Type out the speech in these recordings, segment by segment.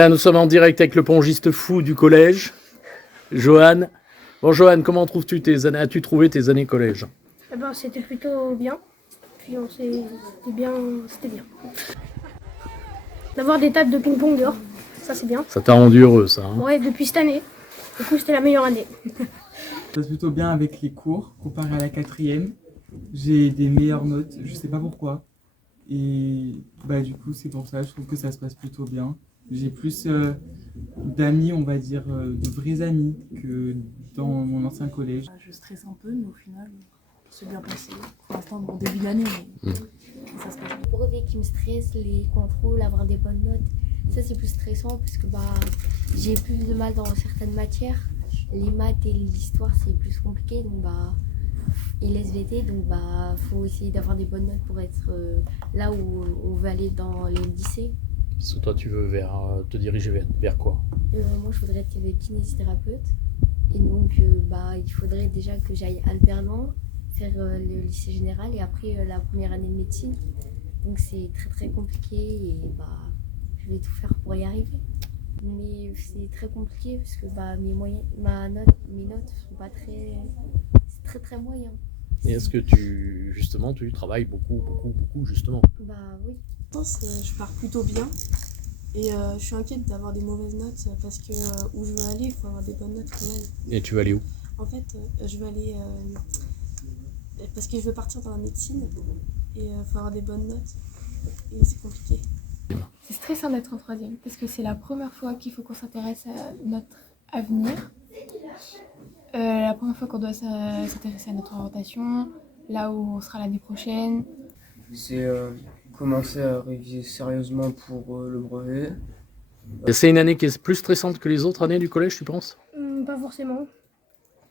Là, nous sommes en direct avec le pongiste fou du collège, Johan. Bon, Johan, comment trouves-tu tes années, as-tu trouvé tes années collège? Eh ben, c'était plutôt bien. Puis c'était bien. D'avoir des tables de ping-pong dehors, ça c'est bien. Ça t'a rendu heureux, ça, hein? Ouais, depuis cette année. Du coup, c'était la meilleure année. Ça se passe plutôt bien avec les cours, comparé à la quatrième. J'ai des meilleures notes, je sais pas pourquoi. Et bah du coup, c'est pour ça, je trouve que ça se passe plutôt bien. J'ai plus d'amis, on va dire, de vrais amis que dans mon ancien collège. Je stresse un peu, mais au final, c'est bien passé. Pour l'instant, bon, début d'année, mais ça se passe bien. Les brevets qui me stressent, les contrôles, avoir des bonnes notes, ça c'est plus stressant parce que j'ai plus de mal dans certaines matières. Les maths et l'histoire c'est plus compliqué, donc et les SVT, donc faut essayer d'avoir des bonnes notes pour être là où on veut aller dans les lycées. Parce que toi, tu veux te diriger vers quoi? Moi je voudrais être kinésithérapeute et donc il faudrait déjà que j'aille alternant, faire le lycée général et après la première année de médecine. Donc c'est très très compliqué et je vais tout faire pour y arriver. Mais c'est très compliqué parce que mes notes sont pas très... C'est très très moyen. Et est-ce que tu travailles beaucoup, justement? Oui. Je pense que je pars plutôt bien et je suis inquiète d'avoir des mauvaises notes parce que où je veux aller, il faut avoir des bonnes notes quand même. Et tu vas aller où? En fait, je veux aller parce que je veux partir dans la médecine et il faut avoir des bonnes notes et c'est compliqué. C'est stressant d'être en troisième parce que c'est la première fois qu'il faut qu'on s'intéresse à notre avenir. La première fois qu'on doit s'intéresser à notre orientation, là où on sera l'année prochaine. C'est commencer à réviser sérieusement pour le brevet. Et c'est une année qui est plus stressante que les autres années du collège, tu penses? Pas forcément.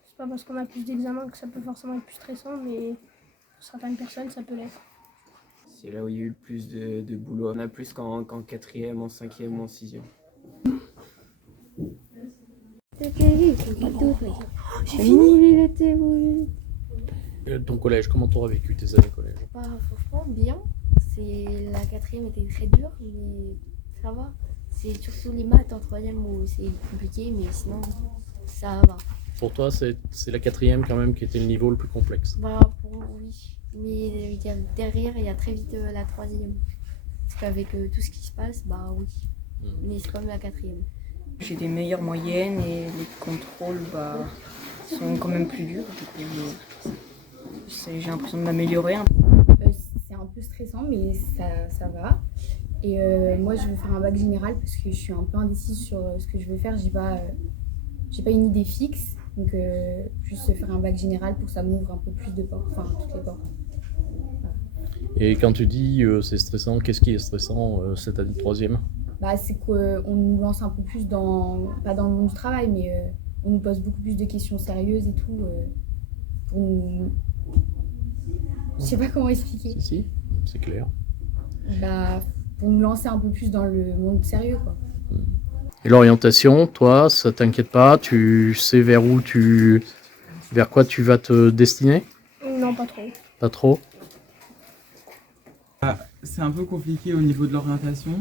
C'est pas parce qu'on a plus d'examens que ça peut forcément être plus stressant, mais pour certaines personnes, ça peut l'être. C'est là où il y a eu le plus de boulot. On a plus qu'en quatrième, en cinquième ou en sixième. J'ai fini. Ton collège, comment t'auras vécu tes années collège? Franchement bien. La quatrième était très dure, mais ça va. C'est surtout les maths en troisième où c'est compliqué, mais sinon ça va. Pour toi, c'est la quatrième quand même qui était le niveau le plus complexe? Pour moi, oui. Mais derrière, il y a très vite la troisième. Parce qu'avec tout ce qui se passe, oui. Mais c'est comme la quatrième. J'ai des meilleures moyennes et les contrôles sont quand même plus durs. Du coup, j'ai l'impression de m'améliorer un peu. C'est un peu stressant, mais ça va. Et moi, je veux faire un bac général parce que je suis un peu indécise sur ce que je veux faire. J'ai pas une idée fixe. Donc, juste faire un bac général pour que ça m'ouvre un peu plus de portes, enfin toutes les portes. Voilà. Et quand tu dis c'est stressant, qu'est-ce qui est stressant cette année de troisième? C'est qu'on nous lance un peu plus pas dans le monde du travail, mais on nous pose beaucoup plus de questions sérieuses et tout. Pour nous... Je sais pas comment expliquer. Si, c'est clair. Pour nous lancer un peu plus dans le monde sérieux, quoi. Et l'orientation, toi, ça t'inquiète pas? Tu sais vers quoi tu vas te destiner? Non, pas trop. Pas trop? C'est un peu compliqué au niveau de l'orientation,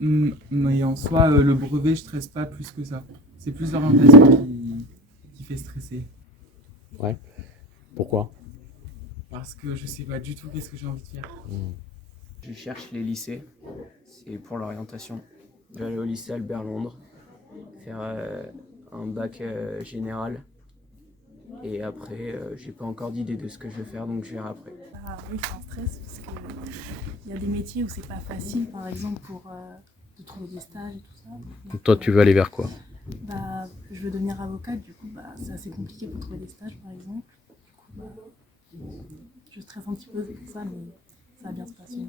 mais en soi, le brevet, je stresse pas plus que ça. C'est plus l'orientation qui fait stresser. Ouais. Pourquoi? Parce que je sais pas du tout qu'est-ce que j'ai envie de faire. Je cherche les lycées, c'est pour l'orientation. Je vais aller au lycée Albert Londres, faire un bac général. Et après, j'ai pas encore d'idée de ce que je vais faire, donc je verrai après. Oui, c'est un stress parce qu'il y a des métiers où c'est pas facile, par exemple de trouver des stages et tout ça. Donc toi, tu veux aller vers quoi? Je veux devenir avocate, du coup, c'est assez compliqué pour trouver des stages, par exemple. Du coup, je stresse un petit peu pour ça, mais ça va bien se passer.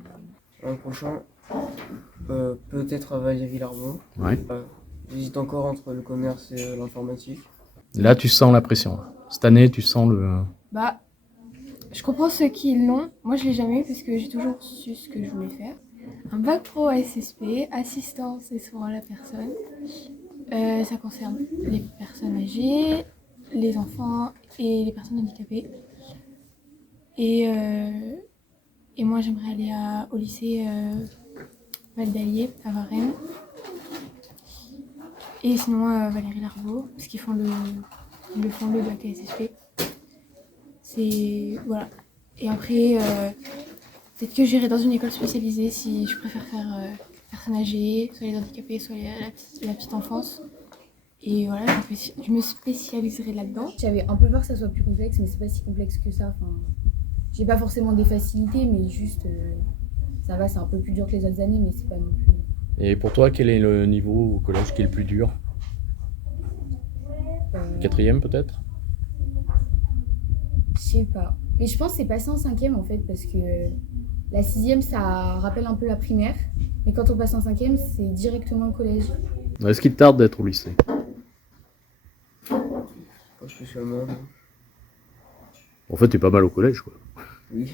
L'an prochain, peut-être à Valérie-Larbeau. Ouais. J'hésite encore entre le commerce et l'informatique. Là, tu sens la pression. Cette année, tu sens le... Je comprends ceux qui l'ont. Moi, je l'ai jamais eu parce que j'ai toujours su ce que je voulais faire. Un bac pro SSP, assistance et soin à la personne. Ça concerne les personnes âgées, les enfants et les personnes handicapées. Et moi, j'aimerais aller au lycée Val d'Allier à Varennes. Et sinon, Valérie Larveau, parce qu'ils font le bac à SSP. C'est. Voilà. Et après, peut-être que j'irai dans une école spécialisée si je préfère faire personnes âgées, soit les handicapés, soit la petite enfance. Et voilà, je me spécialiserai là-dedans. J'avais un peu peur que ça soit plus complexe, mais c'est pas si complexe que ça. Enfin, j'ai pas forcément des facilités, mais juste, ça va, c'est un peu plus dur que les autres années, mais c'est pas non plus. Et pour toi, quel est le niveau au collège qui est le plus dur? Quatrième peut-être? Je sais pas. Mais je pense que c'est passé en 5e en fait, parce que la 6e, ça rappelle un peu la primaire. Mais quand on passe en 5e, c'est directement le collège. Est-ce qu'il te tarde d'être au lycée? Pas spécialement. Non. En fait, t'es pas mal au collège, quoi. Oui.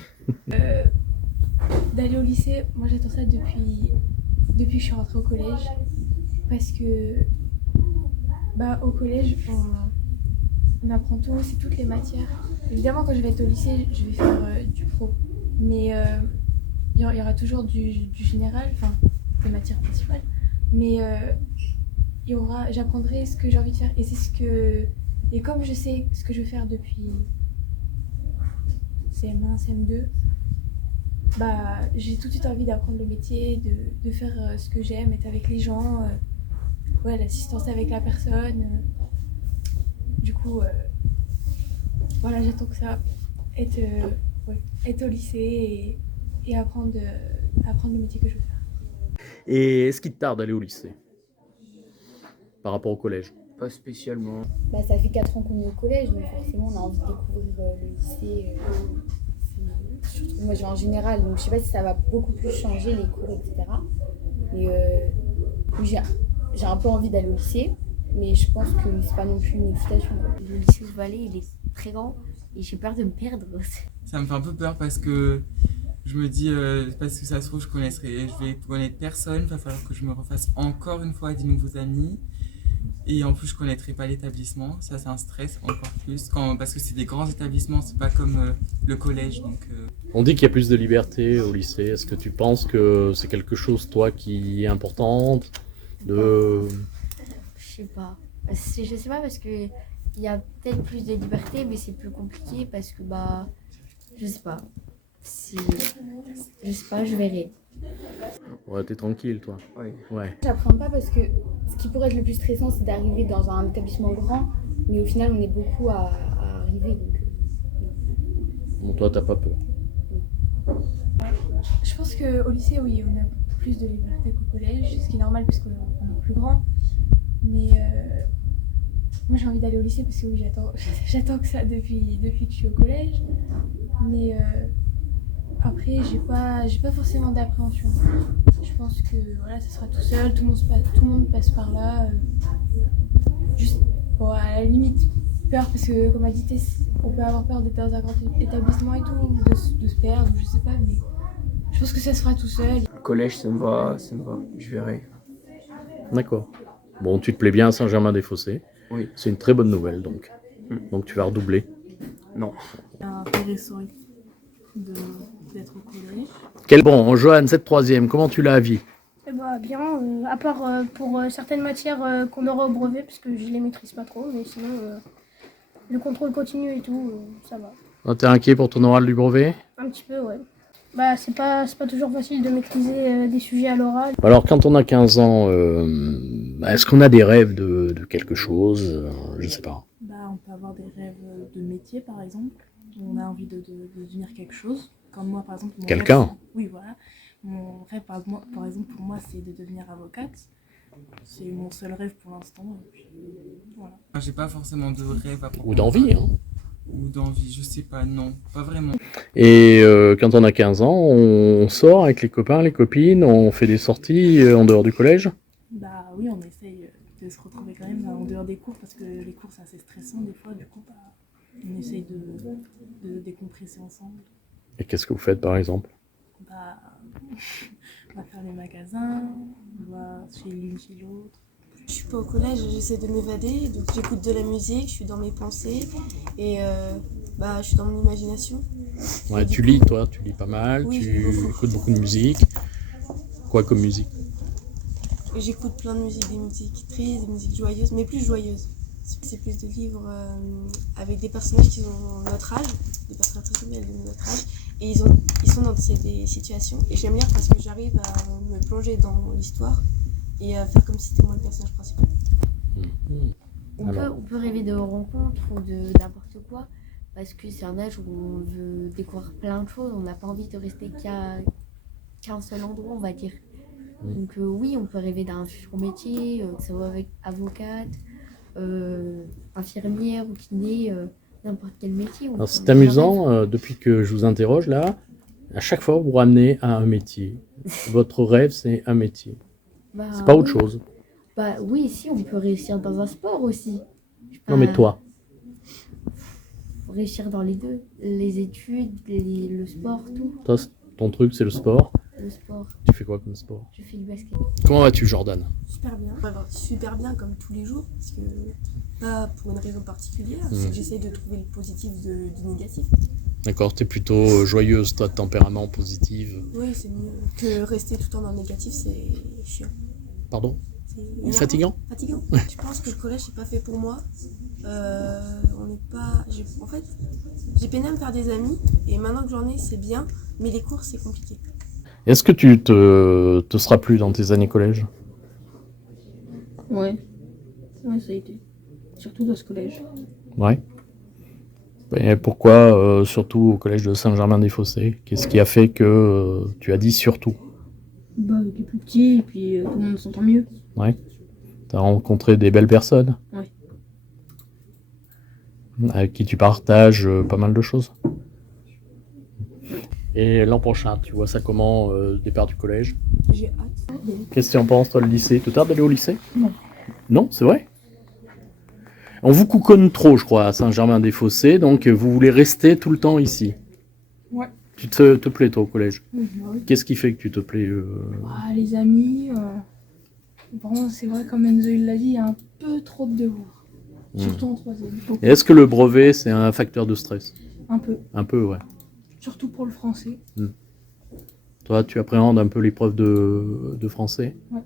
D'aller au lycée, moi j'attends ça depuis que je suis rentrée au collège. Parce que au collège, on apprend tout, c'est toutes les matières. Évidemment, quand je vais être au lycée, je vais faire du pro. Mais il y aura toujours du général, enfin des matières principales. Mais j'apprendrai ce que j'ai envie de faire. Et comme je sais ce que je veux faire depuis CM1, CM2, j'ai tout de suite envie d'apprendre le métier, de faire ce que j'aime, être avec les gens, l'assistance avec la personne. Du coup, j'attends que ça, être au lycée et apprendre le métier que je veux faire. Et est-ce qu'il te tarde d'aller au lycée par rapport au collège? Pas spécialement. Ça fait 4 ans qu'on est au collège, donc forcément on a envie de découvrir le lycée. Surtout moi j'ai en général, donc je sais pas si ça va beaucoup plus changer les cours, etc. Mais j'ai un peu envie d'aller au lycée, mais je pense que c'est pas non plus une excitation. Le lycée de Valais, il est très grand et j'ai peur de me perdre. Ça me fait un peu peur parce que je me dis, parce que ça se trouve, je vais connaître personne, il va falloir que je me refasse encore une fois des nouveaux amis. Et en plus, je ne connaîtrai pas l'établissement. Ça, c'est un stress encore plus. Parce que c'est des grands établissements, c'est pas comme le collège. Donc, On dit qu'il y a plus de liberté au lycée. Est-ce que tu penses que c'est quelque chose, toi, qui est important Je sais pas. Je sais pas parce que il y a peut-être plus de liberté, mais c'est plus compliqué parce que je sais pas. Je sais pas, je verrai. Ouais, t'es tranquille, toi. Oui. Ouais. J'apprends pas parce que ce qui pourrait être le plus stressant, c'est d'arriver dans un établissement grand, mais au final, on est beaucoup à arriver. Donc, Bon, toi, t'as pas peur. Je pense qu'au lycée, oui, on a plus de liberté qu'au collège, ce qui est normal parce qu'on est plus grand. Mais moi, j'ai envie d'aller au lycée parce que oui, j'attends que ça depuis que je suis au collège. Mais après, j'ai pas forcément d'appréhension. Je pense que ça sera tout seul, tout le monde passe par là. Juste, à la limite, peur parce que, comme a dit Tess, on peut avoir peur d'être dans un grand établissement et tout, de se perdre, je sais pas, mais je pense que ça se fera tout seul. Le collège, ça me va, je verrai. D'accord. Bon, tu te plais bien à Saint-Germain-des-Fossés. Oui. C'est une très bonne nouvelle, donc. Donc tu vas redoubler. Non. Intéressant d'être au collège. Bon, Johan, cette troisième, comment tu l'as à vie? Bien, à part pour certaines matières qu'on aura au brevet, parce que je les maîtrise pas trop, mais sinon, le contrôle continu et tout, ça va. Ah, t'es inquiet pour ton oral du brevet? Un petit peu, ouais. C'est pas toujours facile de maîtriser des sujets à l'oral. Alors, quand on a 15 ans, est-ce qu'on a des rêves de quelque chose? Je sais pas. On peut avoir des rêves de métier, par exemple. On a envie de devenir quelque chose. Comme moi, par exemple. Quelqu'un? Oui, voilà. Mon rêve, par exemple, pour moi, c'est de devenir avocate. C'est mon seul rêve pour l'instant. Et puis, voilà. j'ai pas forcément de rêve à propos. Ou d'envie, hein? Ou d'envie, je sais pas, non, pas vraiment. Et quand on a 15 ans, on sort avec les copains, les copines, on fait des sorties en dehors du collège? Oui, on essaye de se retrouver quand même en dehors des cours parce que les cours c'est assez stressant des fois, du coup on essaye de décompresser ensemble. Et qu'est-ce que vous faites par exemple? On va faire les magasins, on va chez l'une, chez l'autre. Je suis pas au collège, j'essaie de m'évader, donc j'écoute de la musique, je suis dans mes pensées et je suis dans mon imagination. Ouais, tu lis toi, tu lis pas mal, Oui, tu écoutes beaucoup de musique. Quoi comme musique? Et j'écoute plein de musiques, des musiques tristes, des musiques joyeuses, mais plus joyeuses. C'est plus de livres avec des personnages qui ont notre âge, des personnages très bien de notre âge, et ils sont dans des situations. Et j'aime lire parce que j'arrive à me plonger dans l'histoire et à faire comme si c'était moi le personnage principal. On peut rêver de rencontres ou de n'importe quoi, parce que c'est un âge où on veut découvrir plein de choses, on n'a pas envie de rester qu'à un seul endroit, on va dire. Donc oui, on peut rêver d'un futur métier, que ça soit avec avocate, infirmière ou kiné, n'importe quel métier. Alors, c'est amusant, depuis que je vous interroge là, à chaque fois vous ramenez à un métier. Votre rêve, c'est un métier. C'est pas autre chose. Bah oui, si, on peut réussir dans un sport aussi. Non mais toi. Faut réussir dans les deux, les études, le sport, tout. Toi, ton truc, c'est le sport. Le sport. Tu fais quoi comme sport? Je fais du basket. Comment vas-tu, Jordan? Super bien. Super bien comme tous les jours, parce que pas pour une raison particulière, c'est que j'essaie de trouver le positif du négatif. D'accord, t'es plutôt joyeuse, toi, de tempérament positif. Oui, c'est mieux que rester tout le temps dans le négatif, c'est chiant. Pardon? C'est fatigant? Fatigant. Je pense que le collège, c'est pas fait pour moi. On n'est pas... En fait, j'ai peiné à me faire des amis, et maintenant que j'en ai, c'est bien, mais les cours, c'est compliqué. Est-ce que tu te seras plus dans tes années collège? Ouais, ça a été. Surtout dans ce collège. Ouais. Et pourquoi, surtout au collège de Saint-Germain-des-Fossés? Qu'est-ce qui a fait que tu as dit surtout? Bah, il est plus petit et puis tout le monde s'entend mieux. Ouais. T'as rencontré des belles personnes? Ouais. Avec qui tu partages pas mal de choses? Et l'an prochain, tu vois ça comment, départ du collège? J'ai hâte. Qu'est-ce que tu en penses, toi, le lycée? Tu tardes d'aller au lycée? Non. Non, c'est vrai? On vous couconne trop, je crois, à Saint-Germain-des-Fossés, donc vous voulez rester tout le temps ici. Ouais. Tu te plais, toi, au collège? Oui. Qu'est-ce qui fait que tu te plais Les amis, bon, c'est vrai, comme Enzo il l'a dit, il y a un peu trop de devoirs. Surtout en troisième. Et est-ce que le brevet, c'est un facteur de stress? Un peu. Un peu, ouais. Surtout pour le français. Toi, tu appréhendes un peu l'épreuve de français? Ouais.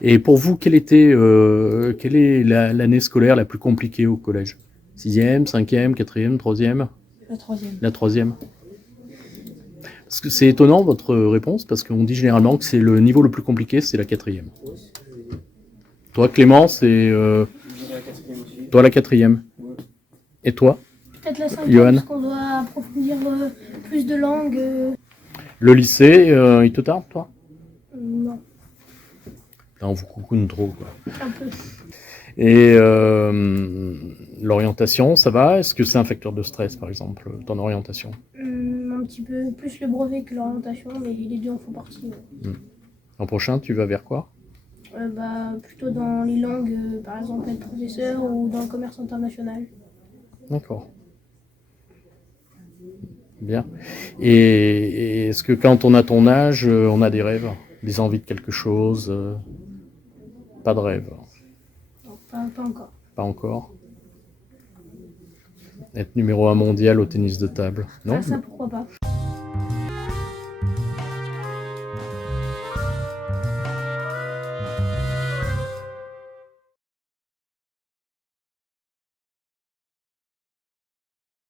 Et pour vous, quelle est l'année scolaire la plus compliquée au collège? 6e, 5e, 4e, 3e? La troisième. La 3e. Parce que c'est étonnant votre réponse, parce qu'on dit généralement que c'est le niveau le plus compliqué, c'est la 4e. Toi, Clément, c'est... Toi, la 4e. Et toi? Peut-être la 5e, Johan? parce qu'on doit approfondir plus de langues. Le lycée, il te tarde, toi? Non, On vous coucoune trop, quoi. un peu. Et l'orientation, ça va? Est-ce que c'est un facteur de stress, par exemple, ton orientation? Un petit peu plus le brevet que l'orientation, mais les deux en font partie. L'an prochain, tu vas vers quoi? Plutôt dans les langues, par exemple être professeur ou dans le commerce international. D'accord. Bien. Et est-ce que quand on a ton âge, on a des rêves, des envies de quelque chose? Pas de rêve? Donc, pas encore. Pas encore? Être numéro 1 mondial au tennis de table? Non? Ça, pourquoi pas.